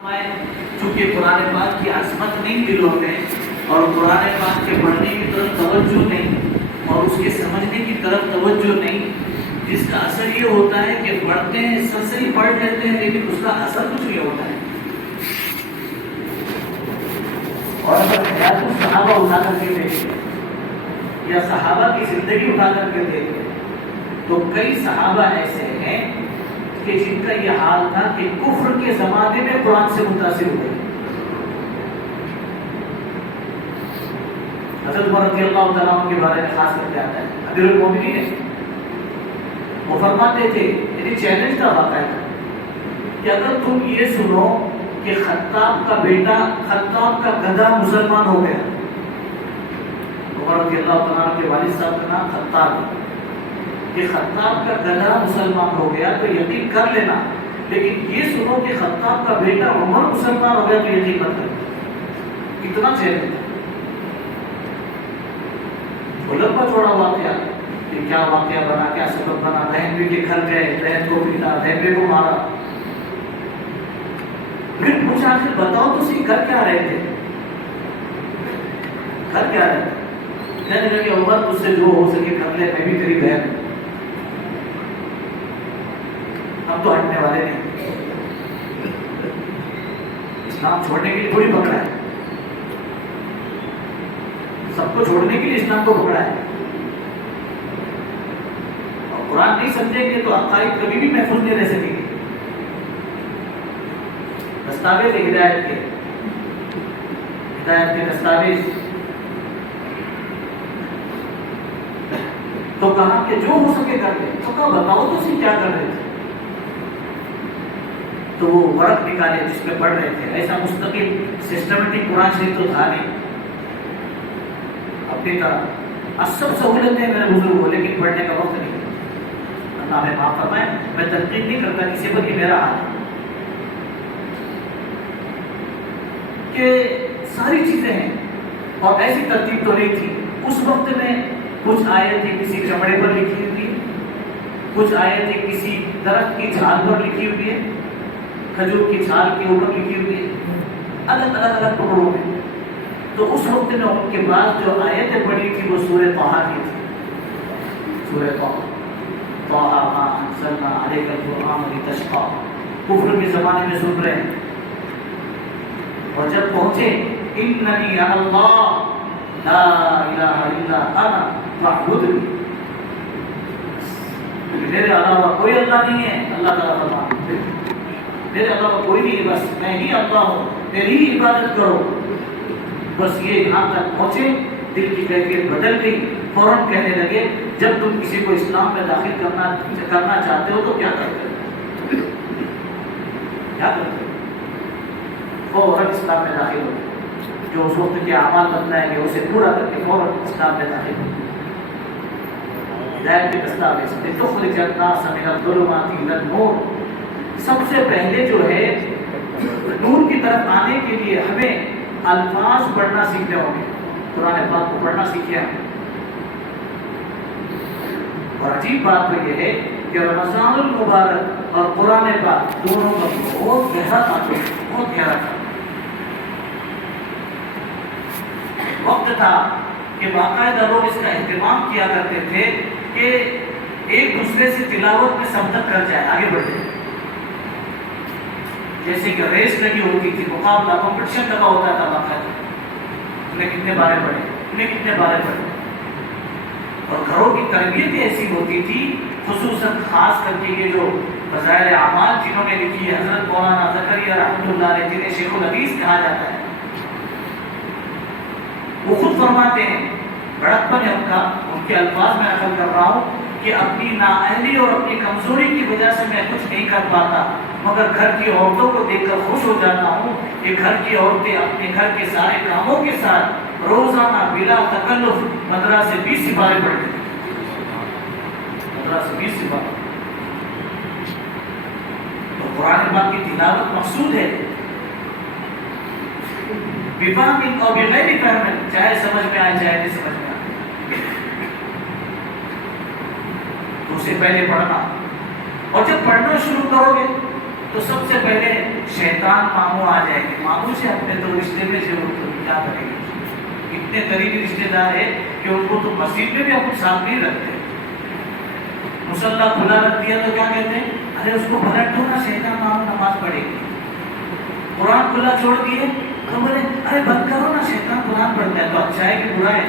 چونکہ قرآن پاک کی عظمت نہیں دلوں میں اور قرآن پاک کے پڑھنے کی طرف توجہ نہیں اور اس کے سمجھنے کی طرف توجہ نہیں، جس کا اثر یہ ہوتا ہے کہ پڑھتے ہیں، سب سے ہی پڑھ لیتے ہیں لیکن اس کا اثر کچھ نہیں ہوتا ہے۔ اور اگر حیات الصحابہ اٹھا کر کے دیکھیں یا صحابہ کی زندگی اٹھا کر کے دیکھیں تو کئی صحابہ ایسے ہیں کہ جن کا یہ حال تھا کہ کفر کے زمانے میں قرآن سے متاثر ہوئے۔ حضرت عمر رضی اللہ تعالیٰ عنہ کے بارے میں خاص کر کے آتا ہے، امیر المومنین ہے، وہ فرماتے تھے، یعنی چیلنج تھا باقاعدہ کہ اگر تم یہ سنو کہ خطاب کا بیٹا، خطاب کا گدھا مسلمان ہو گیا، عمر رضی اللہ تعالیٰ عنہ کے والد صاحب کا نام خطاب ہے، کہ خطاب کا گدھا مسلمان ہو گیا تو یقین کر لینا، لیکن یہ سنو کہ خطاب کا بیٹا عمر مسلمان ہو گیا تو یقین مت کرنا۔ کتنا چیلنج ہے، لمبا چوڑا واقعہ کہ کیا واقعہ بنا، کیا سبب بنا، بہن بھی کے گھر گئے، بہن کو پیٹا، بہن کو مارا، پھر پوچھا کہ بتاؤ تو صحیح گھر کیا رہے تھے، گھر کیا رہے تھے؟ کہنے لگے عمر تجھ سے جو ہو سکے کر لے، میں بھی تیری بہن ہوں، ہم تو ہٹنے والے نہیں، اسلام چھوڑنے کے لیے تھوڑی پکڑا ہے، سب کو چھوڑنے کے لیے اسلام کو پکڑا ہے، اور قرآن نہیں سمجھیں گے تو عقائد کبھی بھی محفوظ نہیں رہ سکیں گے۔ دستاویز ہدایت کے دستاویز، تو کہا کہ جو ہو سکے کر لے، تو کہا بتاؤ تو صحیح کیا کر رہے تھے، تو وہ ورق نکالے جس پہ پڑھ رہے تھے، ایسا مستقل سسٹمیٹک قرآن شریف تو تھا نہیں، اپنی طرح سب سہولتیں میرے بزرگ ہو لیکن پڑھنے کا وقت نہیں، اللہ ہمیں معاف فرمائے، میں تنقید نہیں کرتا کسی پر، یہ میرا حال ہے کہ ساری چیزیں ہیں اور ایسی ترتیب تو نہیں تھی اس وقت میں، کچھ آیتیں کسی چمڑے پر لکھی ہوئی تھی، کچھ آیتیں کسی درخت کی چھال پر لکھی ہوئی ہے، کھجور کی چھال کے اوپر لکھی ہوئی ہے، الگ الگ ٹکڑوں میں، تو اس وقت میں ان کے بعد جو آیتیں پڑھی تھی وہ سورہ طٰہٰ کی تھی، سورہ طٰہٰ، طٰہٰ ما انزلنا علیک القرآن لتشقیٰ، کفر کے زمانے میں سن رہے ہیں، اور جب پہنچے اننی انا اللہ لا الہ الا انا فاعبدنی، میرے علاوہ کوئی اللہ نہیں ہے، اللہ تعالیٰ فرماتے میرے علاوہ کوئی نہیں ہے، بس میں ہی اللہ ہوں، میری ہی عبادت کرو، بس یہ یہاں تک پہنچے، دل کی کیفیت بدل گئی، فوراً کہنے لگے جب تم کسی کو اسلام میں داخل کرنا چاہتے ہو تو کیا کرتے ہو، کیا کرتے ہو؟ فوراً اسلام میں داخل ہو، جو اس وقت کے اعمال بتلائیں گے اسے پورا کر کے فوراً اسلام میں داخل ہو۔ ہدایت کے دستاویز، لتخرج الناس من الظلمات الی النور، سب سے پہلے جو ہے نور کی طرف آنے کے لیے ہمیں الفاظ پڑھنا سیکھنے ہوں گے، قرآن پاک کو پڑھنا سیکھیں ہم، اور عجیب بات تو یہ ہے کہ رمضان المبارک اور قرآن پاک دونوں کا بہت گہرا تعلق ہے، بہت گہرا تھا۔ وقت تھا کہ باقاعدہ لوگ اس کا اہتمام کیا کرتے تھے کہ ایک دوسرے سے تلاوت میں سبقت کر جائے، آگے بڑھ جائے، جیسے کہ ریس لگی ہوتی تھی، مقابلہ کمپٹیشن لگا ہوتا تھا باقاعدہ، تم نے کتنے بارے پڑھے، تم نے کتنے بارے پڑھے، اور گھروں کی تربیت ایسی ہوتی تھی، خصوصاً خاص کر کے یہ جو فضائل اعمال جنہوں نے لکھی ہے، حضرت مولانا زکریا رحمۃ اللہ علیہ جنہیں شیخ الحدیث کہا جاتا ہے، وہ خود فرماتے ہیں، بڑکپن ہے ان کے الفاظ میں نقل کر رہا ہوں کہ اپنی نااہلی اور اپنی کمزوری کی وجہ سے میں کچھ نہیں کر پاتا، مگر گھر کی عورتوں کو دیکھ کر خوش ہو جاتا ہوں کہ گھر کی عورتیں اپنے گھر کے سارے کاموں کے ساتھ روزانہ بلا تکلف 15 سے 20 سپارے پڑھتے ہیں، 15 سے 20 سپارے، تو قرآن پاک کی تلاوت مقصود ہے، بفہم اور بغیر فہم، چاہے سمجھ میں آئے چاہے نہیں سمجھ میں آئے، تو اسے پہلے پڑھنا، اور جب پڑھنا شروع کرو گے تو سب سے پہلے شیطان ماموں آ جائیں گے، ماموں سے اپنے تو رشتے میں سے وہ کیا کریں گے؟ اتنے قریبی رشتے دار ہے کہ ان کو تو مسجد میں بھی اپنے ساتھ نہیں رکھتے، مصلی کھلا رکھ دیا تو کیا کہتے ہیں؟ ارے اس کو پلٹ دو نا، شیطان ماموں نماز پڑھے گی۔ قرآن کھلا چھوڑ دیے تو بولے ارے بند کرو نا، شیطان قرآن پڑھتا ہے تو اچھا ہے کہ برا ہے؟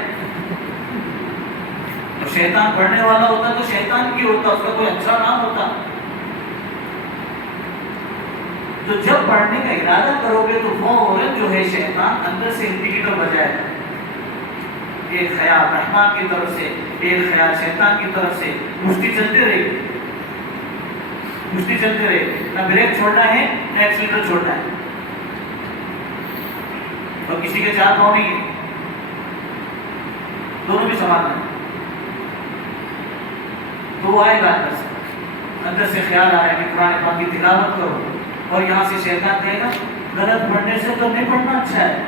تو شیطان پڑھنے والا ہوتا تو شیطان کی ہوتا، اس کا کوئی اچھا نام ہوتا۔ تو جب پڑھنے کا ارادہ کرو گے تو وہ عورت جو ہے شیطان اندر سے انڈیکیٹر بجائے گا، ایک خیال رحمان کی طرف سے، ایک خیال شیطان کی طرف سے، مشتی چلتے رہے گی، مشتی چلتے رہے، نہ بریک چھوڑنا ہے نہ ایکسیلیٹر چھوڑنا ہے، اور کسی کے چار پاؤں نہیں ہے، دونوں بھی سمانا ہے۔ تو وہ آئے گا اندر سے خیال آ رہا ہے کہ قرآن پاک کی تلاوت کرو، اور یہاں سے شیطان کہے گا غلط پڑھنے سے تو نہیں پڑھنا اچھا ہے،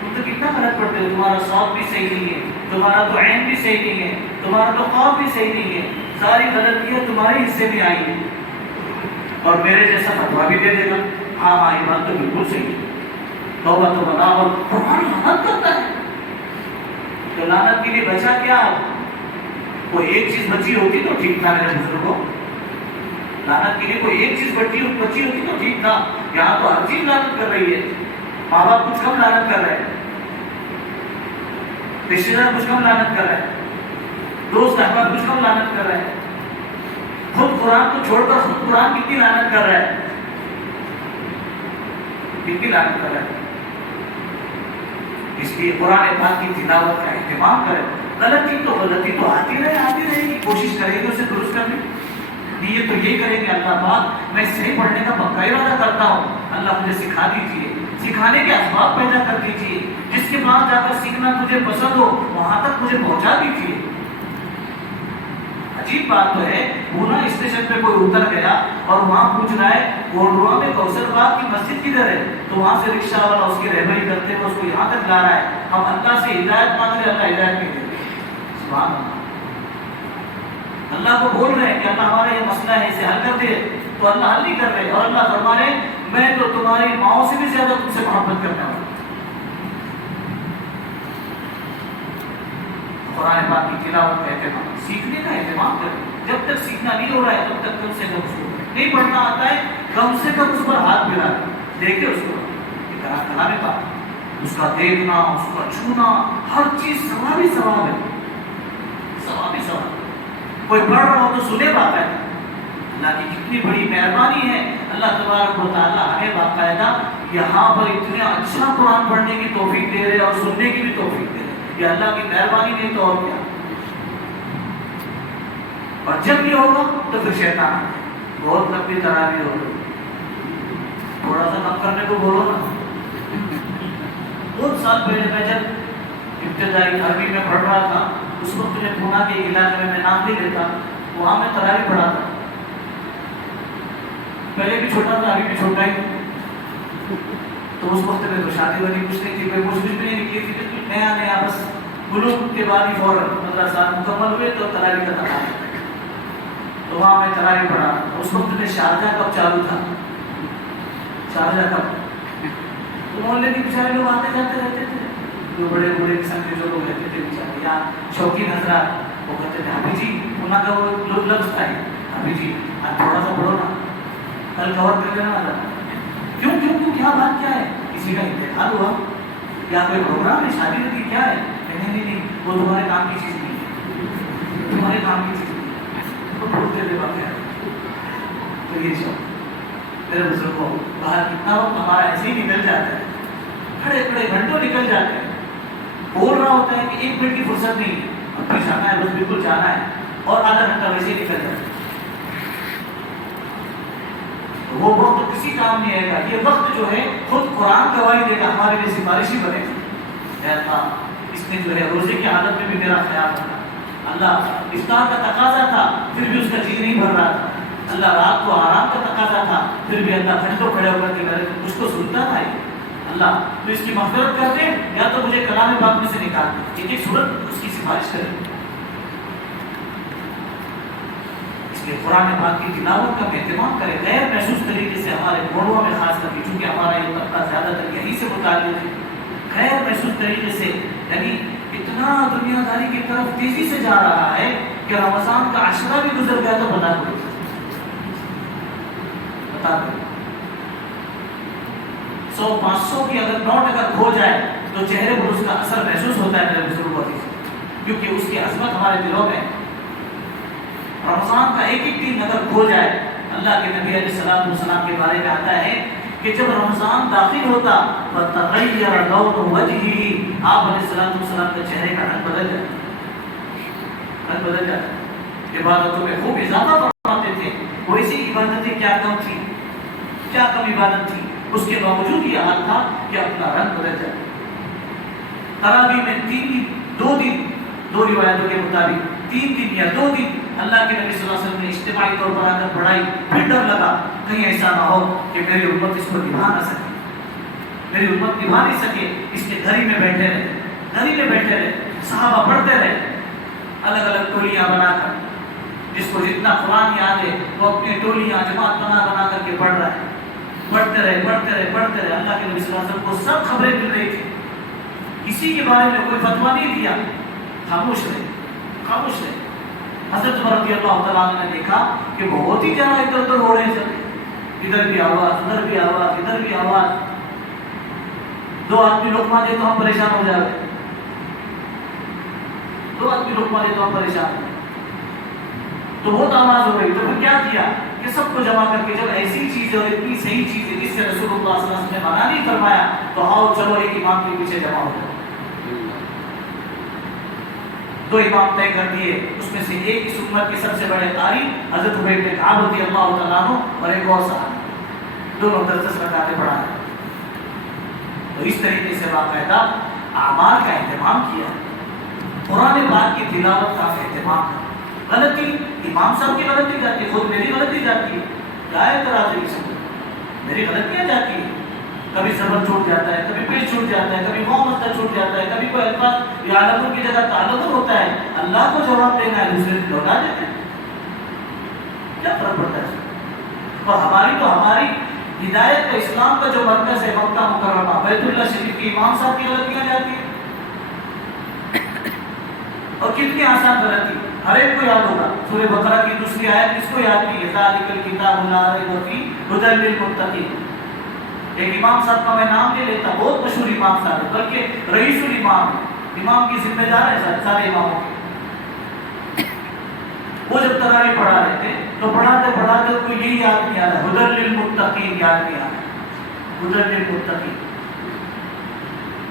تم تو کتنا غلط پڑھتے ہو، تمہارا صوت بھی صحیح نہیں ہے، تمہارا تو عین بھی صحیح نہیں ہے، تمہارا تو خواب بھی صحیح نہیں ہے، ساری غلطیاں تمہارے حصے میں آئی ہیں، اور میرے جیسا فتویٰ بھی دے دے گا، ہاں ہاں یہ بات تو بالکل صحیح ہے، توبہ تو بنا، اور قرآن لعنت کرتا ہے۔ تو لعنت کے لیے بچا کیا؟ کوئی ایک چیز بچی ہوتی تو ٹھیک تھا میرے بزرگوں، لعنت کے لیے کوئی ایک چیز بچی ہوتی تو ٹھیک تھا، یہاں تو ہر چیز لعنت کر رہی ہے، ماں باپ کچھ کم لعنت کر رہے ہیں، رشتے دار کچھ کم لعنت کر رہے ہیں، دوست احباب کچھ کم لعنت کر رہے ہیں، خود قرآن کو چھوڑ کر خود قرآن کتنی لعنت کر رہا ہے، کتنی لعنت کر رہا ہے۔ اس لیے قرآن پاک کی تلاوت کا اہتمام کریں، غلطی تو آتی رہے گی، کوشش کریں گے اسے درست کرنے، نیت تو یہ کریں گے اللہ پاک میں صحیح پڑھنے کا پکا ارادہ کرتا ہوں، اللہ مجھے سکھا دیجیے، سکھانے کے اسباب پیدا کر دیجیے، جس کے بعد جا کر سیکھنا تجھے پسند ہو وہاں تک مجھے پہنچا دیجیے۔ عجیب بات تو ہے، پونا اسٹیشن پہ کوئی اتر گیا اور وہاں پوچھ رہا ہے گولڈوا میں کوثر باغ کی مسجد کدھر ہے، تو وہاں سے رکشہ والا اس کی رہبری کرتے ہوئے اس کو یہاں تک لا رہا ہے، ہم اللہ سے ہدایت مانگ رہے، اللہ ہدایت نہیں دے رہے۔ سبحان اللہ، اللہ کو بول رہے ہیں کہ اللہ ہمارا یہ مسئلہ ہے اسے حل کر دے، تو اللہ حل نہیں کر رہے، اور اللہ فرما رہے ہیں میں تو تمہاری ماؤں سے بھی زیادہ تم سے محبت کرنے والا ہوں۔ قرآن پاک کی تلاوت کا اہتمام، سیکھنے کا اہتمام کریں، جب تک سیکھنا نہیں ہو رہا ہے تب تک کم سے کم اس کو نہیں پڑھنا آتا ہے، کم سے کم اس پر ہاتھ ملا دیکھے، اس کو کلام پاک، اس کا دیکھنا، اس کا چھونا، ہر چیز ثواب ہی ثواب ہے، ثواب ہی ثواب۔ کوئی پڑھ رہا ہو تو سنے پاتا ہے، اللہ کی کتنی بڑی مہربانی ہے، اللہ تبارک و تعالیٰ ہمیں باقاعدہ یہاں پر اتنے اچھا قرآن پڑھنے کی توفیق دے رہے اور سننے کی بھی توفیق دے رہے، یہ اللہ کی مہربانی نہیں تو اور کیا۔ اور جب یہ ہوگا تو پھر شیطان بہت لمبی تراویح ہوگی، تھوڑا سا کم کرنے کو بولو نا۔ بہت سال پہلے میں جب ابتدائی عربی میں پڑھ رہا تھا، اس وقت میں پونا کے علاقے میں نام نہیں لیتا، وہاں میں تراویح پڑھا تھا، پہلے بھی چھوٹا تھا ابھی بھی چھوٹا ہی، تو اس وقت میں تو شادی والی کچھ نہیں تھی، کوئی کچھ بھی نہیں نکلی تھی، تو نیا بس بلوغ کے بعد ہی فوراً 15 سال مکمل ہوئے تو تراویح کا تقاضا، تو وہاں میں تراویح پڑھا۔ اس وقت میں شارجہ کب چالو تھا، شارجہ کب، تو محلے کے بیچارے لوگ آتے جاتے رہتے تھے، جو بڑے بڑے قسم کے جو لوگ رہتے تھے بیچارے، یا شوقین حضرات، وہ کہتے تھے حبیب جی، انہوں کا وہ لفظ تھا حبیب جی آج تھوڑا سا پڑھو نا، کل کور کر لینا نا۔ کیوں کیوں کیوں کیا بات کیا ہے، کسی کا انتقال ہوا یا کوئی پروگرام ہے، شادی ہوتی کیا ہے؟ نہیں، وہ تمہارے کام کی چیز نہیں ہے، تمہارے کام کی چیز نہیں ہے، تو بولتے تھے بات ہے۔ تو یہ سب میرے بزرگوں، باہر کتنا وقت ہمارا ایسے ہی نکل جاتا ہے، کھڑے کھڑے گھنٹوں نکل جاتے ہیں، بول رہا ہوتا ہے کہ 1 منٹ کی فرصت نہیں ہے، اب بھی جانا ہے، بس بالکل جانا ہے، اور آدھا گھنٹہ ویسے ہی نکل جاتا ہے۔ وہ وقت کسی کام نہیں آئے گا، یہ وقت جو ہے خود قرآن گواہی دے گا، ہمارے لیے سفارشی بنے گا، اے اللہ اس نے جو ہے روزے کی حالت میں بھی میرا خیال رکھا، اللہ افطار کا تقاضا تھا پھر بھی اس کا جی نہیں بھر رہا تھا، اللہ رات کو آرام کا تقاضا تھا پھر بھی اللہ گھنٹوں کھڑے ہو کر کے میرے اس کو سنتا تھا، اللہ تو اس کی مغفرت کر دے یا تو مجھے کلام پاک میں سے نکال دے، ایک صورت اس کی سفارش کرے۔ اس لیے قرآن پاک کی تلاوت کا اہتمام کریں، غیر محسوس طریقے سے ہمارے موڑوں میں خاص کر کے، چونکہ ہمارا یہ طبقہ زیادہ تر یہی سے متعلق ہے، غیر محسوس طریقے سے، یعنی اتنا دنیا داری کی طرف تیزی سے جا رہا ہے کہ رمضان کا عشرہ بھی گزر گیا تو بتا دو 100-500 کی اگر نوٹ اگر کھو جائے تو چہرے پر اس کا اثر محسوس ہوتا ہے میرے بزرگوں سے، کیونکہ اس کی عظمت ہمارے دلوں میں۔ رمضان کا ایک ایک دن اگر کھو جائے، اللہ کے نبی علیہ السلام والسلام کے بارے میں آتا ہے کہ جب رمضان داخل ہوتا فتغیر لون وجہہ، آپ علیہ السلام والسلام کے چہرے کا رنگ بدل جاتا، عبادتوں میں خوب اضافہ فرماتے تھے۔ ویسی عبادتیں کیا کم تھی، کیا کم عبادت تھی، اس کے باوجود یہ حال تھا کہ اپنا رنگ بدل جاتا۔ تراویح میں 3 دن 2 دن، 2 روایتوں کے مطابق 3 دن یا 2 دن اللہ کے نبی صلی اللہ علیہ وسلم نے اجتماعی طور پر آ کر پڑھائی، پھر ڈر لگا کہیں ایسا نہ ہو کہ میری امت اس کو نبھا نہ سکے، میری امت نبھا نہیں سکے، اس کے گھر ہی میں بیٹھے رہے، صحابہ پڑھتے رہے الگ الگ ٹولیاں بنا کر، جس کو جتنا قرآن یاد ہے وہ اپنے ٹولیاں جماعت بنا کر کے پڑھ رہا ہے، پڑھتے رہے۔ اللہ کے نبی صلی اللہ علیہ وسلم کو سب خبریں مل رہی تھی، کسی کے بارے میں کوئی فتویٰ نہیں دیا، خاموش رہے۔ حضرت عمر رضی اللہ تعالیٰ عنہ نے دیکھا کہ بہت ہی جگہ ادھر ادھر ہو رہے ہیں، ادھر بھی آواز، ادھر بھی آواز، 2 آدمی لقمہ دے تو ہم پریشان ہو جائے، 2 آدمی لقمہ دے تو ہم پریشان ہو، تو بہت آواز ہو رہی۔ تو پھر کیا کیا کہ سب کو جمع کر کے، جب ایسی چیز اور اتنی صحیح چیز ہے جس سے رسول اللہ صلی اللہ علیہ وسلم نے منع نہیں فرمایا، تو آؤ چلو ایک امام کے پیچھے جمع ہو جاؤ۔ 2 امام طے کر دیے، اس میں سے ایک اس امت کے سب سے بڑے قاری حضرت عبید بن کعب رضی اللہ تعالیٰ عنہ اور ایک اور صاحب، دونوں 10 رکعتیں پڑھا ہے۔ تو اس طریقے سے باقاعدہ اعمال کا اہتمام کیا، قرآن پاک کی تلاوت کا اہتمام کیا۔ غلطی امام صاحب کی غلطی جاتی ہے، خود میری غلطی جاتی ہے، کیا اعتراض ہے اس میں؟ میری غلطیاں جاتی ہیں، کبھی زبر چھوٹ جاتا ہے، کبھی پیش چھوٹ جاتا ہے، کبھی مسئلہ چھوٹ جاتا ہے، کبھی کوئی الفاظ یعلم کی جگہ تعلق ہوتا ہے، اللہ کو جواب دینا ہے، دوسرے کو لوٹا دیتے ہیں، کیا فرق پڑتا ہے؟ اور ہماری ہدایت کا اسلام کا جو مرکز ہے مکہ مکرمہ بیت اللہ شریف کی امام صاحب کی غلطیاں جاتی ہیں، اور کتنی آسان غلطی، ہر ایک کو یاد ہوگا، سورہ بقرہ کی دوسری آیت کس کو یاد کی ہے؟ ذالک الکتاب لا ریب فیہ ھدی للمتقین۔ ایک امام صاحب کا میں نام نہیں لیتا، بہت مشہور امام صاحب ہے، بلکہ رئیس الامام ہے، امام کی ذمہ دار ہے سارے اماموں کے۔ وہ جب تراویح پڑھا رہے تھے تو پڑھاتے کو یہی یاد نہیں آ رہا، ھدی للمتقین یاد نہیں آ رہا، ھدی للمتقین۔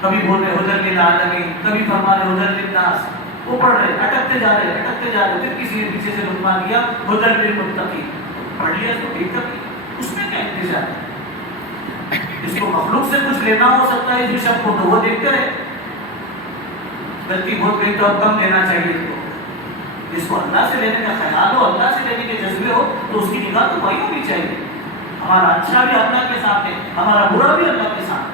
کبھی بول رہے ھدی للعالمین، کبھی فرما رہے ھدی للناس، وہ پڑھ رہے اٹکتے جا رہے، پھر کسی نے پیچھے سے لقمہ دیا ھدی للمتقین، پڑھ لیا تو ٹھیک تک، اس میں کیا انتظار ہے؟ اس کو مخلوق سے کچھ لینا ہو سکتا ہے اس بشپ کو، تو وہ دیکھتے رہے، غلطی بہت گئی تو اب کم لینا چاہیے اس کو، جس کو اللہ سے لینے کا خیال ہو، اللہ سے لینے کے جذبے ہو، تو اس کی نگاہ تو وہی ہونی چاہیے، ہمارا اچھا بھی اللہ کے سامنے، ہمارا برا بھی اللہ کے سامنے۔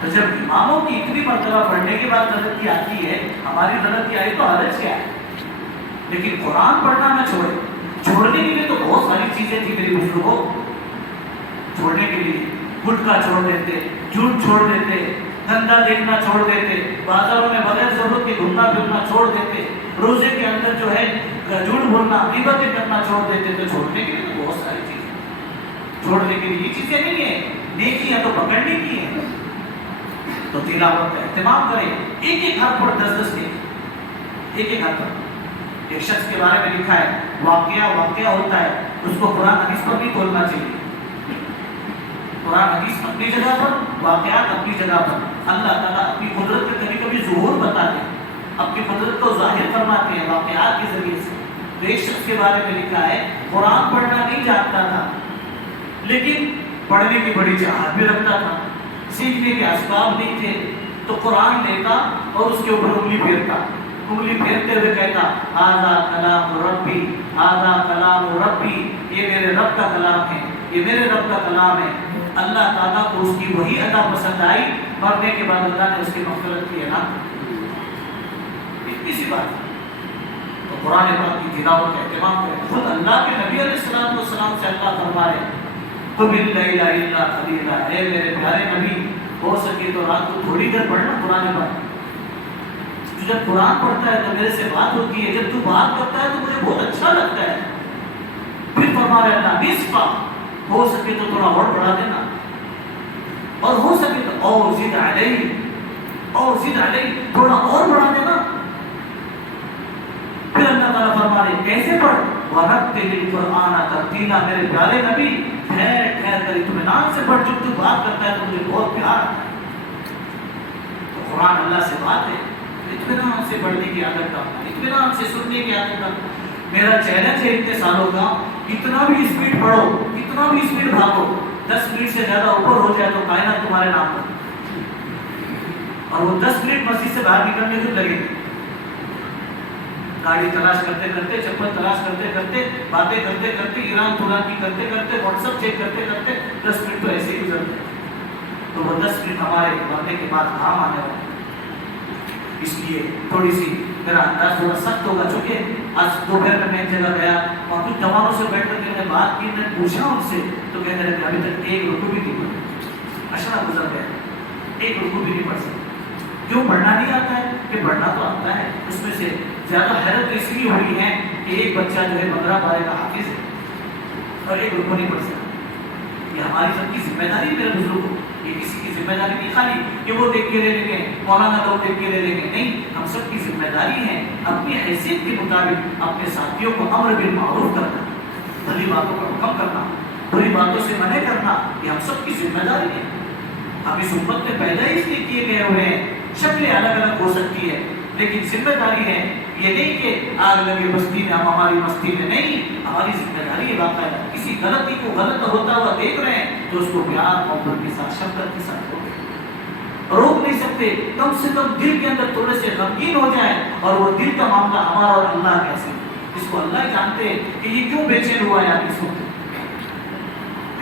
تو جب اماموں کی اتنی مرتبہ پڑھنے کے بعد غلطی آتی ہے، ہماری غلطی آئی تو حرج کیا ہے؟ لیکن قرآن پڑھنا نہ چھوڑنے کے لیے تو بہت ساری چیزیں تھی میری بزرگوں، چھوڑنے کے لیے گٹکا چھوڑ دیتے، جھوٹ چھوڑ دیتے، گندا دیکھنا چھوڑ دیتے، بازاروں میں بغیر ضرورت کے گھومنا پھرنا چھوڑ دیتے، روزے کے اندر جو ہے جھوٹ بولنا، غیبتیں کرنا چھوڑ دیتے۔ تو چھوڑنے کے لیے تو بہت ساری چیزیں، چھوڑنے کے لیے یہ چیزیں نہیں ہیں، نیکیاں تو پکڑنے کی ہیں۔ تو تلاوت کا اہتمام کریں، ایک ایک حرف پر 10 کے، ایک ایک حرف پر۔ ایک شخص کے بارے میں لکھا ہے، واقعہ ہوتا ہے، اس کو قرآن حدیث پر بھی تولنا چاہیے، قرآن حدیث اپنی جگہ پر، واقعات اپنی جگہ پر۔ اللہ تعالیٰ اپنی قدرت کے کبھی ظہور بتاتے ہیں، اپنی قدرت کو ظاہر فرماتے ہیں واقعات کے ذریعے سے۔ تو ایک شخص کے بارے میں لکھا ہے، قرآن پڑھنا نہیں جانتا تھا، لیکن پڑھنے کی بڑی چاہت بھی رکھتا تھا، سیکھنے کے اسباب نہیں تھے، تو قرآن لیتا اور اس کے اوپر انگلی پھیرتے ہوئے کہتا، ھذا کلام ربی، ھذا کلام ربی، یہ میرے رب کا کلام ہے، یہ میرے رب کا کلام ہے۔ اللہ تعالیٰ کو اس کی وہی ادا پسند آئی، مرنے کے بعد اللہ نے اس کی مغفرت کی ہے نا، اتنی سی بات۔ تو قرآن پاک کی تلاوت کا اہتمام کریں. خود اللہ کے نبی علیہ السلام سے اللہ فرما رہے قُمِ اللَّيْلَ إِلَّا قَلِيلًا، اے میرے پیارے نبی ہو سکے تو رات کو تھوڑی دیر پڑھنا قرآن پاک. تو جب قرآن پڑھتا ہے تو میرے سے بات ہوتی ہے، جب تو بات کرتا ہے تو مجھے بہت اچھا لگتا ہے. پھر فرما رہے اللہ نصفا، ہو سکے تو تھوڑا اور بڑھا دینا، اور ہو سکے تو اور زد علیہ، اور زد علیہ، تھوڑا اور بڑھا دینا. پھر اللہ تعالیٰ فرما رہے کیسے پڑھ، وَرَتِّلِ الْقُرْآنَ تَرْتِيلًا، میرے پیارے نبی ٹھہر ٹھہر کر اطمینان سے پڑھ. جب تو بات کرتا ہے تو مجھے بہت پیار آتا ہے. تو قرآن اللہ سے بات ہے، اطمینان سے پڑھنے کی عادت کرنا، اطمینان سے سننے کی عادت کرنا. میرا چیلنج ہے اتنے سالوں کا، اتنا بھی اسپیڈ پڑھو، اتنا بھی اسپیڈ بھاگو، 10 منٹ سے زیادہ اوپر ہو جائے تو کائنات تمہارے نام پر، اور وہ 10 منٹ مسجد سے باہر نکلنے کو لگے گی. گاڑی تلاش کرتے کرتے، چپل تلاش کرتے کرتے، باتیں کرتے کرتے، ایران توران کی کرتے کرتے، واٹس ایپ چیک کرتے کرتے 10 منٹ تو ایسے ہی گزرتے. تو وہ 10 منٹ ہمارے مرنے کے بعد کام آنے والے. اس لیے تھوڑی سی میرا انداز تھوڑا سخت ہوگا، چونکہ آج دوپہر میں ایک جگہ گیا اور کچھ جوانوں سے بیٹھ کر کے میں نے بات کی، میں نے پوچھا ان سے تو کہنے لگے ابھی تک ایک رکوع بھی نہیں پڑھا. اشرا گزر گیا، ایک رکوع بھی نہیں پڑھ سکتا. کیوں پڑھنا نہیں آتا ہے؟ کہ پڑھنا تو آتا ہے. اس میں سے زیادہ حیرت اس لیے ہوئی ہے کہ ایک بچہ جو ہے 15 پارے کا حافظ ہے اور ایک رکوع نہیں پڑھ سکتا. یہ ہماری سب کی ذمہ داری ہے میرے بزرگوں. یہ کسی کی ذمہ داری نہیں خالی کہ وہ دیکھ کے لے لیں گے، مولانا لوگ دیکھ کے لے لیں گے. نہیں، ہم سب کی ذمہ داری ہے اپنی حیثیت کے مطابق اپنے ساتھیوں کو امر بالمعروف کرنا، بھلی باتوں کا حکم کرنا، بری باتوں سے منع کرنا. یہ ہم سب کی ذمہ داری ہے. ہم اس امت میں پیدا ہی اس لیے کیے گئے ہوئے ہیں. شکلیں الگ الگ ہو سکتی ہے لیکن ذمہ داری ہے. یہ نہیں کہ آگ لگے بستی میں ہم ہماری مستی میں، نہیں، ہماری ذمہ داری ہے. باقاعدہ کسی غلطی کو غلط ہوتا ہوا دیکھ رہے ہیں تو اس کو پیار محبت کے ساتھ، شفقت کے ساتھ روک نہیں سکتے. کم سے کم دل کے اندر تھوڑے سے غمگین ہو جائے، اور وہ دل کا معاملہ ہمارا اور اللہ کیسے، اس کو اللہ جانتے ہیں کہ یہ کیوں بے چین ہوا ہے آپ اس وقت.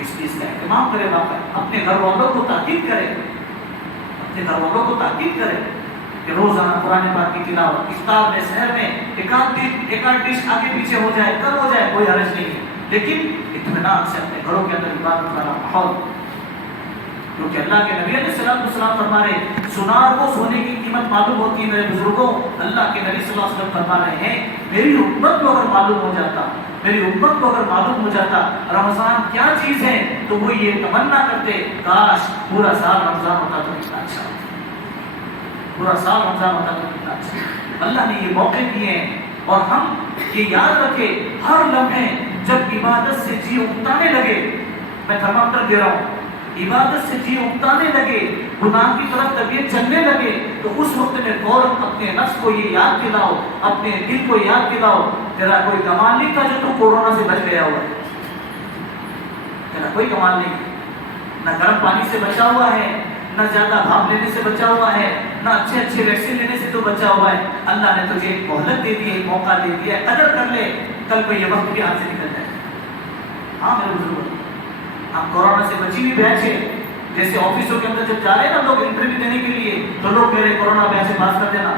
اس لیے اس کا اہتمام کرے. واقعہ اپنے گھر والوں کو تاکید کرے، اپنے گھر والوں کو تاکید کرے کہ روزانہ قرآن پاک کی تلاوت، افطار میں، سحر میں ایک آدھ ڈش آگے پیچھے ہو جائے، کم ہو جائے، کوئی حرج نہیں ہے، لیکن اطمینان سے اپنے گھروں کے اندر عبادت والا ماحول. کیونکہ اللہ کے نبی علیہ السلام فرما رہے سنار کو سونے کی قیمت معلوم ہوتی ہے. میرے بزرگوں، اللہ کے نبی صلی اللہ علیہ وسلم فرما رہے ہیں میری امت کو اگر معلوم ہو جاتا، میری امت کو اگر معلوم ہو جاتا رمضان کیا چیز ہے، تو وہ یہ تمنا کرتے کاش پورا سال رمضان ہوتا تو کتنا اچھا، پورا سال رمضان ہوتا تو کتنا اچھا. اللہ نے یہ موقع دیے ہیں، اور ہم یہ یاد رکھیں ہر لمحے جب عبادت سے جی اکتانے لگے، میں تھرمامیٹر دے رہا ہوں، عبادت سے جی اکتانے لگے، گناہ کی طرف طبیعت چلنے لگے، تو اس وقت میں فوراً اپنے نفس کو یہ یاد دلاؤ، اپنے دل کو یاد دلاؤ تیرا کوئی کمال نہیں تھا جو تو کورونا سے بچ گیا ہوا ہے. تیرا کوئی کمال نہیں، نہ گرم پانی سے بچا ہوا ہے، نہ زیادہ بھاپ لینے سے بچا ہوا ہے، نہ اچھے ویکسین لینے سے تو بچا ہوا ہے. اللہ نے تجھے ایک مہلت دے دی ہے، ایک موقع دے دیا ہے، قدر کر لے، کل کو یہ وقت بھی ہاتھ سے نکل جائے. ہاں میرے بزرگ، ہم کورونا سے بچی ہوئی بیچ ہے. جیسے آفسوں کے اندر جب جا رہے ہیں نا لوگ انٹرویو دینے کے لیے، تو لوگ میرے کورونا بیچ سے بات کر دینا.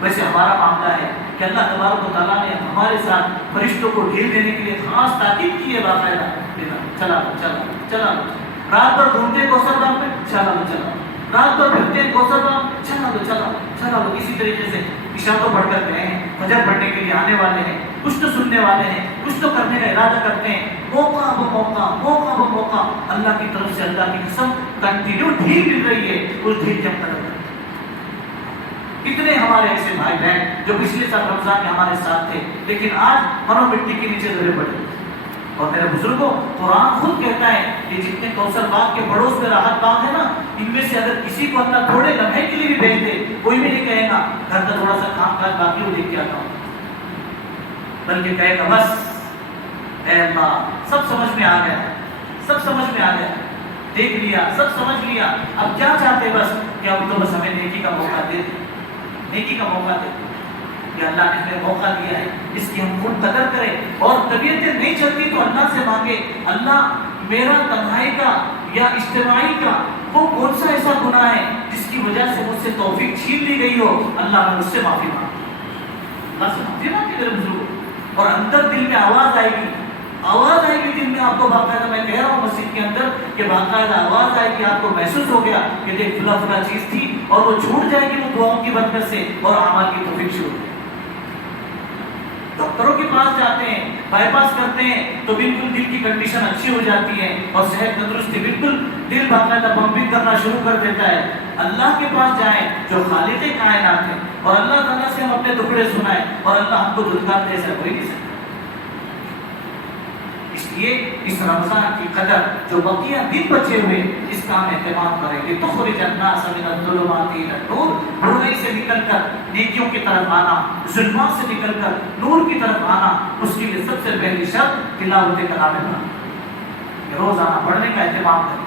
ویسے ہمارا معاملہ ہے کہ اللہ تبارک و تعالیٰ نے ہمارے ساتھ فرشتوں کو ڈھیل دینے کے لیے خاص تاکید کی ہے. باقاعدہ چلا لو چلا لو چلا لو، رات بھر گھومتے ہیں کوثر باغ میں، چلا لو چلا لو، رات بھر پھرتے ہیں کوثر باغ، چلا لو چلا لو چلا لو. اسی طریقے سے عشاء تو پڑھ کر گئے ہیں، فجر پڑھنے کے لیے آنے والے ہیں، کچھ تو سننے والے ہیں، کچھ تو کرنے کا ارادہ کرتے ہیں. موقع بہ موقع اللہ کی طرف سے، اللہ کی قسم، کنٹینیو ڈھیل مل رہی ہے. اس ڈھیل کے اندر کتنے ہمارے ایسے بھائی بہن جو پچھلے سال رمضان میں ہمارے ساتھ تھے، لیکن آج منو مٹی کے نیچے دھرے پڑے. اور میرے بزرگوں، قرآن خود کہتا ہے کہ جتنے کوثر باغ کے پڑوس میں راحت باغ ہے نا، ان میں سے اگر کسی کو اللہ تھوڑے لمحے کے لیے بھی بھیج دے، کوئی بھی نہیں کہے گا گھر کا تھوڑا سا کام کاج باقی ہو دیکھ کے آتا ہوں، بلکہ کہے گا بس اے اللہ سب سمجھ میں آ گیا، سب سمجھ میں آ گیا، دیکھ لیا، سب سمجھ لیا، اب کیا چاہتے بس کہ اب تو بس ہمیں نیکی کا موقع دے، نیکی کا موقع دے. کہ اللہ نے ہمیں موقع دیا ہے، اس کی ہم خود قدر کریں. اور طبیعتیں نہیں چلتی تو اللہ سے مانگے، اللہ میرا تنہائی کا یا اجتماعی کا وہ کون سا ایسا گناہ ہے جس کی وجہ سے مجھ سے توفیق چھین لی گئی ہو، اللہ میں مجھ سے معافی مانگ. بات سمجھتے نا کہ میرے بزرگ، اور اندر دل میں آواز آئے گی، آواز آئے گی دل میں آپ کو باقاعدہ، میں کہہ رہا ہوں مسجد کے اندر کہ باقاعدہ آواز آئے گی، آپ کو محسوس ہو گیا کہ دیکھ فلاں فلاں چیز تھی، اور وہ چھوٹ جائے گی وہ دعاؤں کی برکت سے، اور اعمال کی توفیق شروع ہو جائے گی۔ ڈاکٹروں کے پاس جاتے ہیں، بائی پاس کرتے ہیں تو بالکل دل کی کنڈیشن اچھی ہو جاتی ہے اور صحت تندرستی، بالکل دل باقاعدہ پمپنگ کرنا شروع کر دیتا ہے۔ اللہ کے پاس جائیں جو خالق کائنات ہے، اور اللہ تعالیٰ سے ہم اپنے دکھڑے سنائیں، اور اللہ ہم کو دھتکار دے، ایسا کوئی نہیں سکتا۔ اس لیے اس رمضان کی قدر جو بقیہ دن بچے ہوئے، اس کا ہم اہتمام کریں گے۔ تخرج الناس من الظلمات الى النور، برائی سے نکل کر نیکیوں کی طرف آنا، ظلمات سے نکل کر نور کی طرف آنا، اس کے لیے سب سے پہلی شرط تلاوت کلام اللہ، روزانہ پڑھنے کا اہتمام کریں۔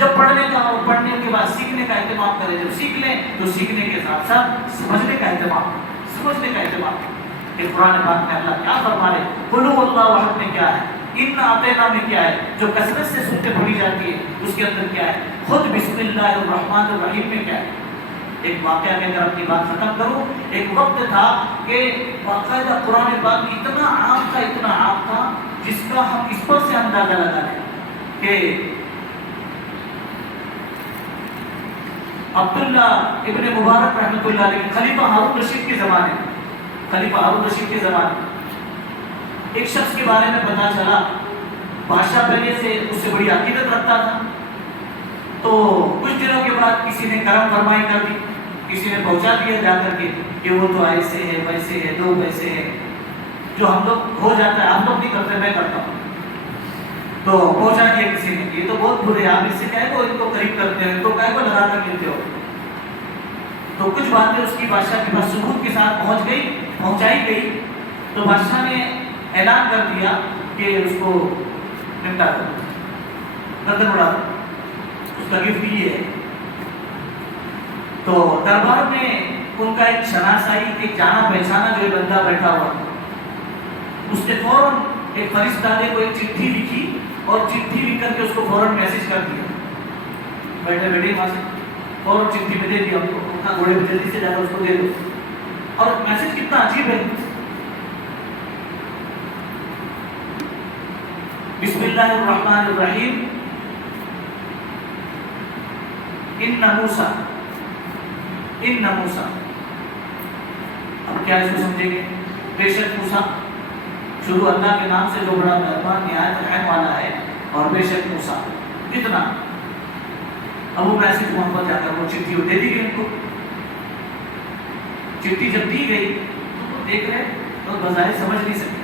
جب پڑھنے کا اور پڑھنے کے بعد سیکھنے کا اہتمام کریں، جب سیکھ لیں تو سیکھنے کے ساتھ ساتھ سمجھنے کا اہتمام کریں، سمجھنے کا اہتمام کریں کہ قرآن پاک میں اللہ کیا فرما رہے، قل هو اللہ احد میں کیا ہے، ان اعطینا میں کیا ہے، جو کثرت سے سن کے پڑھی جاتی ہے اس کے اندر کیا ہے، خود بسم اللہ الرحمن الرحیم میں کیا ہے۔ ایک واقعہ میں اگر اپنی بات ختم کروں، ایک وقت تھا کہ باقاعدہ قرآن پاک اتنا عام تھا، اتنا عام تھا، جس کا ہم اس پر سے اندازہ لگا لیں کہ عبداللہ ابن مبارک رحمۃ اللہ علیہ خلیفہ ہارون رشید کے زمانے میں، خلیفہ ہارون رشید کے زمانے میں ایک شخص کے بارے میں پتا چلا، بادشاہ پہلے سے اس سے بڑی عقیدت رکھتا تھا، تو کچھ دنوں کے بعد کسی نے کرم فرمائی کر دی، کسی نے پہنچا دیا جا کر کے کہ وہ تو ایسے ہے ویسے ہے، لوگ ویسے ہے، جو ہم لوگ ہو جاتا ہے، ہم لوگ نہیں کرتے، میں کرتا ہوں، تو پہنچا دیا کسی نے، یہ تو بہت برے، آپ اس سے کہے کو ان کو قریب کرتے ہیں، ان کو کہے کو لگا کر ملتے ہو۔ تو کچھ باتیں اس کی بادشاہ کے پاس ثبوت کے ساتھ پہنچائی گئی، تو بادشاہ نے اعلان کر دیا کہ اس کو نمٹا دو، گردن اڑا دو، اس کا گفٹ یہ ہے۔ تو دربار میں ان کا ایک شناسائی، ایک جانا پہچانا جو ایک بندہ بیٹھا ہوا تھا، اس نے فوراً ایک فرشتہ کو ایک چٹھی لکھی، اور چٹھی لکھ کر کے اس کو فوراً میسج کر دیا، بیٹھے بیٹھے وہاں سے فوراً چٹھی میں دے دیا، ان کو اپنا گھوڑے پہ جلدی سے جا کر اس کو دے دو۔ اور میسج کتنا عجیب ہے، بسم اللہ الرحمن الرحیم، ان موسیٰ، اب کیا اس کو سمجھیں گے، بے شک موسیٰ، شروع اللہ کے نام سے جو بڑا مہربان نہایت رحم والا ہے، اور بے شک موسیٰ، کتنا، اب وہ میسج محمد جا کر وہ چٹھی دے دی گئی ان کو۔ چٹھی جب دی گئی تو دیکھ رہے تو بظاہر سمجھ نہیں سکتے،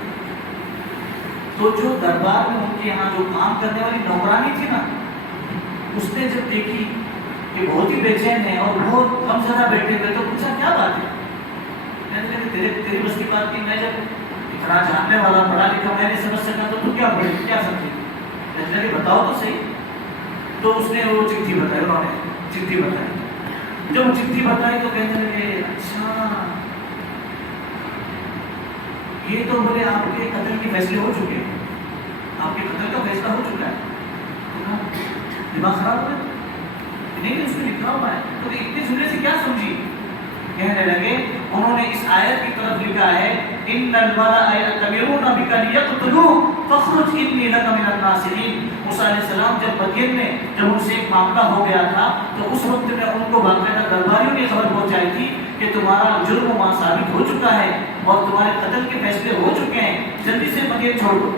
تو جو دربار میں ان کے یہاں جو کام کرنے والی نوکرانی تھی نا، اس نے جب دیکھی کہ بہت ہی بے چین ہے اور بہت کم زیادہ بیٹھے ہوئے، تو پوچھا کیا بات ہے، میں نے کہا تیری بس کی بات کی، میں جب اتنا جاننے والا پڑھا لکھا میں نہیں سمجھ سکا تو کیا پڑھی کیا سمجھی، میں نے کہا بتاؤ تو صحیح۔ تو اس نے وہ چٹھی بتائی، انہوں نے چٹھی بتائی، جب وہ چٹھی بتائی تو کہنے لگے اچھا یہ تو بولے آپ کے قتل کے فیصلے ہو چکے ہیں، آپ کے قتل کا فیصلہ ہو چکا ہے، دماغ خراب ہو گیا، نہیں اس میں لکھا ہوا ہے، تو اتنے جملے سے کیا سمجھی، کہنے لگے انہوں نے اس آیت کی طرف لکھا ہے ان الملأ یأتمرون بک لیقتلوک فاخرج انی لک من الناصحین۔ موسیٰ علیہ السلام جب مدین میں جب ان سے ایک معاملہ ہو گیا تھا تو اس وقت میں ان کو باقاعدہ درباریوں نے خبر پہنچائی تھی کہ تمہارا جرم وہاں ثابت ہو چکا ہے اور تمہارے قتل کے فیصلے ہو چکے ہیں، جلدی سے مدین چھوڑ دو،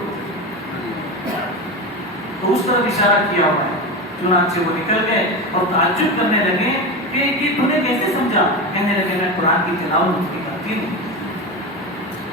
تو اس طرف اشارہ کیا ہوا ہے۔ چنانچہ وہ نکل گئے اور تعجب کرنے لگے کہ یہ تم نے کیسے سمجھا، کہنے لگے میں قرآن کی تلاوت کرتی ہوں،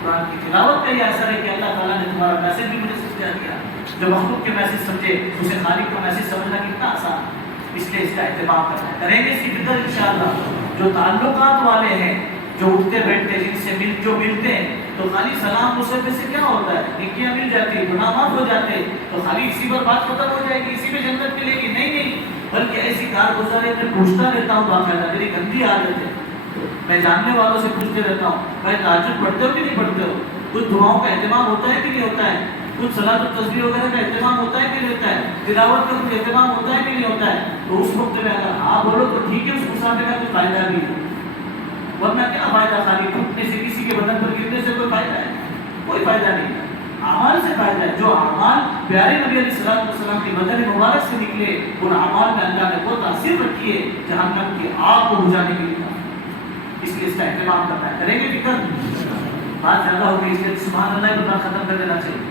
قرآن کی تلاوت کا یہ اثر ہے کہ اللہ تعالیٰ نے تمہارا میسج بھی مجھے سمجھا دیا، جو مخلوق کے میسج سمجھے اسے خالق کا میسج سمجھنا کتنا آسان ہے، اس لیے اس کا اہتمام کرنا ہے، کریں گے اس کی فکر انشاءاللہ۔ جو تعلقات والے ہیں، جو اٹھتے بیٹھتے جن سے ملتے ہیں، تو خالی سلام مصحف سے کیا ہوتا ہے، نیکیاں مل جاتی، گناہ معاف ہو جاتے، تو خالی اسی پر بات ختم ہو جائے گی، اسی پہ جنت ملے گی، نہیں، بلکہ ایسی کارگزاری میں پوچھتا رہتا ہوں باقاعدہ، میری گندی عادت ہے، میں جاننے والوں سے پوچھتے رہتا ہوں بھائی تہجد پڑھتے ہو کہ نہیں پڑھتے ہو، کچھ دعاؤں کا اہتمام ہوتا ہے کہ نہیں ہوتا ہے، کچھ صلاۃ التسبیح وغیرہ کا اہتمام ہوتا ہے کہ نہیں ہوتا ہے، تلاوت کا کچھ اہتمام ہوتا ہے کہ نہیں ہوتا ہے، تو اس وقت میں اگر ہاں بولو تو ٹھیک ہے، اس مسافر کا کوئی فائدہ بھی ہے، ورنہ کیا فائدہ خالی ٹوٹنے سے، کسی کے بدن پر گرنے سے کوئی فائدہ ہے؟ کوئی فائدہ نہیں ہے، اعمال سے فائدہ ہے۔ جو اعمال پیارے نبی علیہ السلام کی بدن مبارک سے نکلے، ان اعمال میں اللہ نے وہ تاثیر رکھی ہے جہنم کی آگ کو بجھانے کے لیے، اس لیے اس کا اہتمام کرنا ہے۔ کریں گے فکر؟ بات زیادہ ہو گئی، اس لیے سبحان اللہ کی بات ختم کر دینا چاہیے۔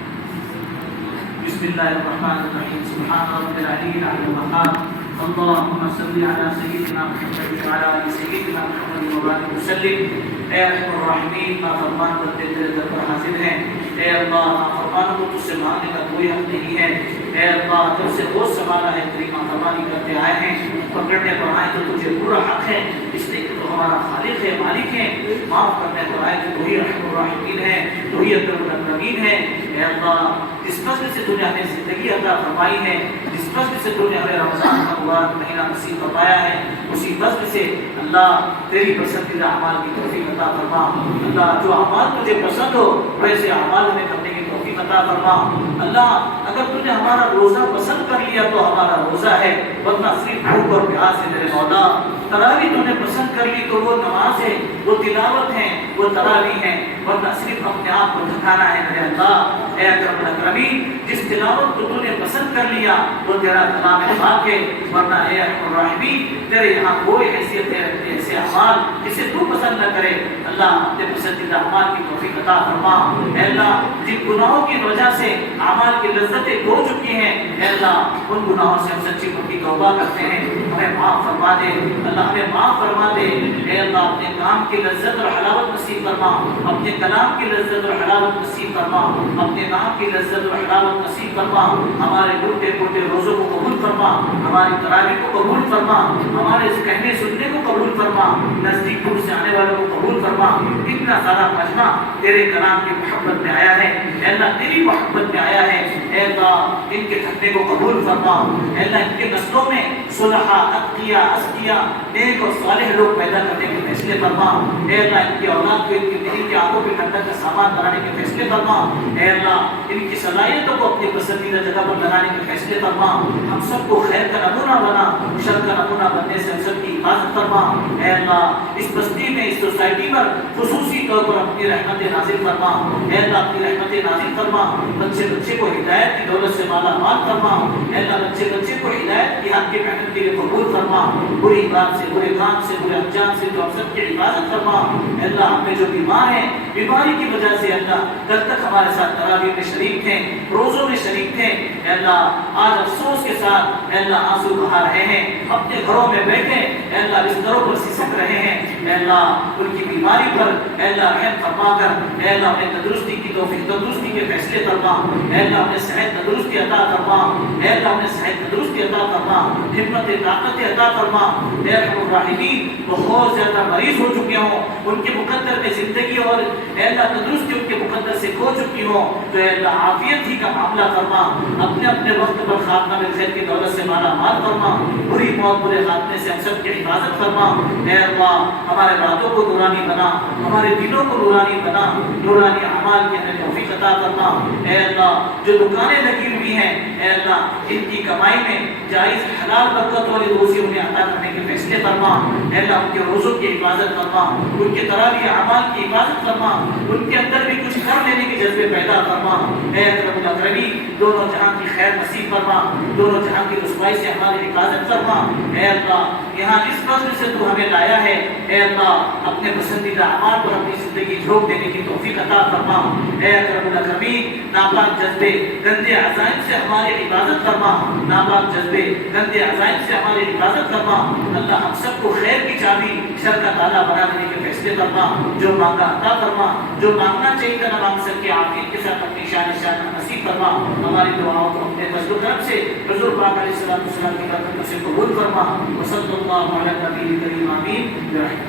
بسم اللہ الرحمن الرحیم، سبحان رب العلی الاعلی المقام، اللهم صل على سيدنا محمد وعلى ال سيدنا محمد وبارك وسلم۔ اے ارحم الراحمین، نافرمان بندے تیرے در پر حاضر ہیں، اے اللہ نافرمانوں کو تجھ سے مانگنے کا کوئی حق نہیں ہے، اے اللہ تجھ سے بہت سوالا ہے، تیری نافرمانی کرتے آئے ہیں، پکڑنے پر آئے تو تجھے پورا حق ہے، اس لیے کہ تو ہمارا خالق ہے، مالک ہے، معاف کرنے پر آئے تو وہی ارحم الراحمین ہے، وہی اکرم الاکرمین ہے۔ اے اللہ جس فضل سے تو نے ہمیں زندگی عطا فرمائی ہے، جس فضل سے تو نے ہمیں رمضان کا مبارک مہینہ نصیب فرمایا ہے، اسی فضل سے اللہ تیری پسندیدہ اعمال کی توفیق عطا فرما۔ اللہ جو اعمال تجھے پسند ہو ویسے اعمال ہمیں کرنے کی توفیق عطا فرما۔ اللہ اگر تو نے ہمارا روزہ پسند کر لیا تو ہمارا روزہ ہے، ورنہ صرف بھوک اور پیاس ہے میرے مولا۔ تراویح تو نے پسند کر لی تو وہ نماز ہے، وہ تلاوت ہے، وہ تراویح ہے، ورنہ صرف اپنے آپ کو تھکانا ہے میرے اللہ۔ اے اکرم الاکرمین، جس تلاوت کو تو نے پسند کر لیا وہ تیرا کلام پاک ہے، ورنہ اے ارحم الراحمین تیرے یہاں کوئی حیثیت ہے ایسے اعمال جسے تو پسند نہ کرے۔ اللہ اپنے پسندیدہ اعمال کی توفیق عطا فرما۔ اے اللہ جن گناہوں کی وجہ سے اعمال کی لذتیں کھو چکی ہیں، اے اللہ ان گناہوں سے ہم سچی پکی توبہ کرتے ہیں، ہمیں معاف فرما دے اللہ، ہمیں معاف فرما دے۔ اے اللہ اپنے کام کی لذت اور حلاوت نصیب فرما، اپنے کلام کی لذت اور حلاوت نصیب فرما، اپنے نام کی لذت اور حلاوت نصیب فرما۔ ہمارے ٹوٹے پھوٹے روزوں کو قبول فرما، ہماری تراویح کو قبول فرما، ہمارے اس کہنے سننے کو قبول فرما، نزدیک دور سے آنے والوں کو قبول فرما۔ اتنا سارا مجمع تیرے کلام کی محبت میں آیا ہے، اے اللہ تیری محبت میں آیا ہے، اے اللہ ان کے تھکنے کو قبول فرما۔ اے اللہ ان کے نسلوں میں صلحاء، اتقیاء، اصفیاء، نیک اور صالح لوگ پیدا کرنے کے فیصلے فرما۔ اے اللہ ان کی اولاد کو ان کی آنکھوں پہ ٹھنڈک کا سامان بنانے کے فیصلے فرما۔ اے اللہ ان کی صلاحیتوں کو اپنی پسندیدہ جگہ پر لگانے کے فیصلے فرما۔ ہم سب کو خیر کا نمونہ بنا، شر کا نمونہ بننے سے ہم سب کی حفاظت فرما۔ اے اللہ اس بستی میں، اس سوسائٹی پر خصوصی طور پر اپنی رحمت نازل فرما۔ اے اللہ اپنی رحمت نازل فرما، بچے کو ہدایت کی دولت سے مالا مال فرما۔ اے اللہ بچے کو ہدایت کی حق کی محنت کے لیے قبول فرما، بری بات سے، برے کام سے، برے انجام سے تو ہم سب کی حفاظت فرما۔ اے اللہ ہم میں جو بیمار ہیں، بیماری کی وجہ سے اللہ کل تک ہمارے ساتھ تراویح میں شریک تھے، روزوں میں شریک تھے، اے اللہ آج افسوس کے ساتھ اے اللہ آنسو بہا رہے ہیں، اپنے گھروں میں بیٹھے اے اللہ بستروں پر سسک رہے ہیں، اے اللہ ان کی بیماری پر اے اللہ رحم فرما کر اے اللہ انہیں تندرستی کی توفیق، تندرستی کے فیصلے فرما۔ اے اللہ انہیں صحت تندرستی عطا فرما، اے اللہ انہیں صحت تندرستی عطا فرما، ہمت طاقت عطا فرما۔ اے ارحم الراحمین بہت زیادہ مریض ہو چکے ہوں، ان کے مقدر میں زندگی اور اے اللہ تندرستی ان کے مقدر سے کھو چکی ہو تو اے اللہ عافیت ہی کا معاملہ فرما، اپنے اپنے وقت پر خاتمہ میں خیر کی دولت سے مالا مال فرما، بری موت برے خاتمے سے ہم سب کی حفاظت فرما۔ اے اللہ ہمارے باتوں کو نورانی بنا، ہمارے دلوں کو نورانی بنا، نورانی اعمال کی ہمیں توفیق عطا فرما۔ اے اللہ جو دکانیں لگی ہوئی ہیں اے اللہ ان کی کمائی میں جائز حلال برکت والی روزی انہیں عطا کرنے کے فیصلے فرما۔ اے اللہ ان کے روزوں کی حفاظت فرما، ان کے تراویح اعمال کی حفاظت فرما، ان کے اندر بھی کچھ کر لینے کے جذبے پیدا فرما۔ اے اکرم الاکرمین دونوں جہاں کی خیر نصیب فرما، دونوں جہاں کی رسوائی سے ہماری حفاظت فرما۔ اے اللہ یہاں اس فضل سے تو ہمیں لایا ہے اے اللہ اپنے پسندیدہ اعمال پر اپنی زندگی جھونک دینے کی توفیق عطا فرما۔ اے اکرم الاکرمین ناپاک جذبے گندے عزائم سے ہماری حفاظت فرما، ناپاک جذبے گندے عزائم سے ہماری حفاظت فرما۔ اللہ ہم سب کو خیر کی چابی شر کا تالا بنا دینے کے فیصلے فرما، جو مانگا عطا فرما، جو مانگنا چاہیے تھا نہ مانگ سکے عافیت کے ساتھ اپنی شان نصیب فرما۔ ہماری دعاؤں کو اپنے فضل و کرم سے حضور پاک علیہ السلام کی برکتوں سے قبول فرما۔ وصلی اللہ علی نبی کریم آمین۔